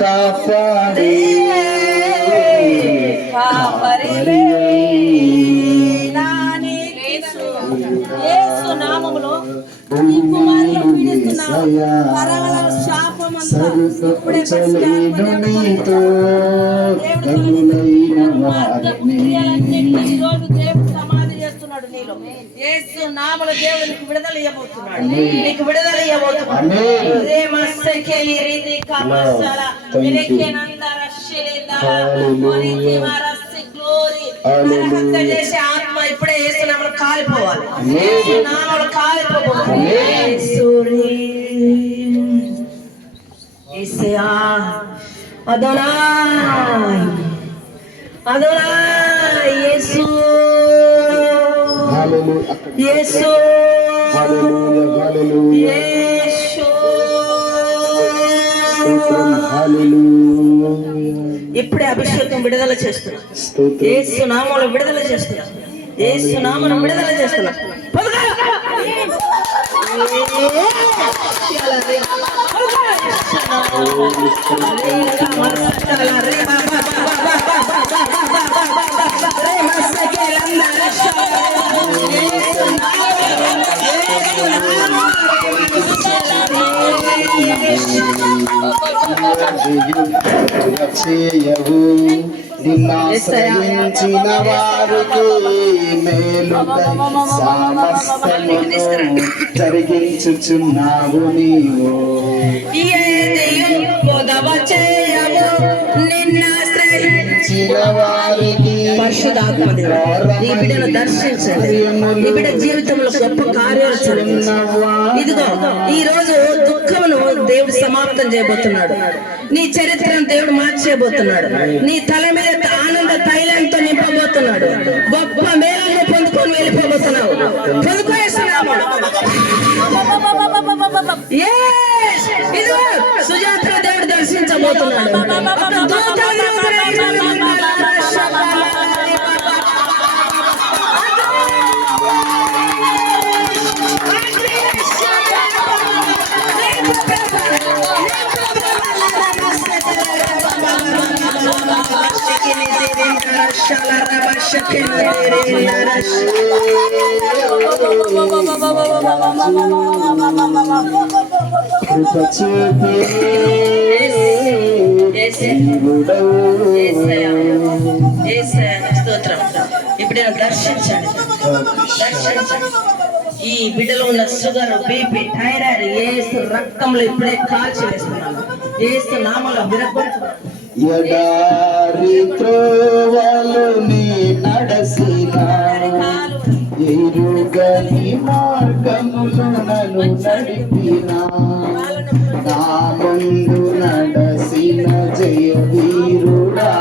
కాపాడే యేసు నామములో నీ కుమారులు పీడిస్తున్నావు పరవల శాపమంతా ఇప్పుడే పరిష్కారమయ్యేతో ఈరోజు దేవుడు సమాధి చేస్తున్నాడు నీలో. యేసు నామములో దేవుడు నీకు విడుదల ఇవ్వబోతున్నాడు, నీకు విడుదల ఇవ్వబోతున్నాడు. చేసే ఆత్మ ఇప్పుడే యేసు నామములో కాలిపోవాలి, యేసు నామములో కాలిపోవాలి. అదోనాయ్ అదోనాయ్ యేసు యేసు యేసు. ఇప్పుడే అభిషేకం విడుదల చేస్తున్నా, యేసు నామములో విడుదల చేస్తున్నా, యేసు నామములో విడుదల చేస్తున్నా. చేయవు నిన్నాశ్రయించిన వారికి మేలు సమస్తమును జరిగించుచున్నావు నీవు. ఈ బిడ్డను దర్శించండి, ఈ బిడ్డ జీవితంలో గొప్ప కార్యాలు ఇదిగో ఈ రోజు దుఃఖమును దేవుడు సమాప్తం చేయబోతున్నాడు, నీ చరిత్రను దేవుడు మార్చేయబోతున్నాడు, నీ తల మీద ఆనంద తైలంతో నింపబోతున్నాడు, గొప్ప మేలను పొందుకొని వెళ్ళిపోబోతున్నావు. పొందుకోస్తున్నాము. ఇదిగో సుజాత దేవుడు దర్శించబోతున్నాడు. స్తోత్రం. ఇప్పుడు దర్శించండి, దర్శించండి. ఈ బిడ్డలో ఉన్న షుగర్, బీపీ, థైరాయిడ్ యేసు రక్తంలో ఇప్పుడే కాల్చి వేస్తున్నాను, యేసు నామములో విరగొడుతున్నాను. ఎడారి త్రోవలు నీ నడసిన ఎరుగని మార్గములు నన్ను నడిపిన నా ముందు నడసిన జయ వీరుడా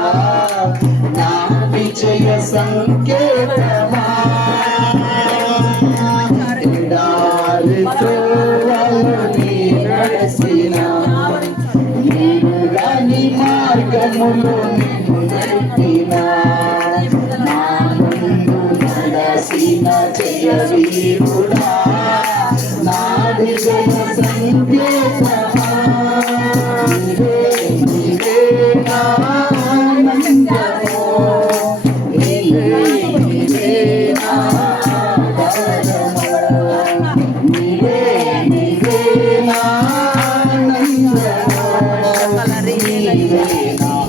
నా విజయ సంకేతమా. ఎడారి త్రోవలు నీ నడసిన ఎరుగని మార్గములు నడిపిన నా ముందు నడసిన జయ వీరుడా నా విజయ సంకేతమా.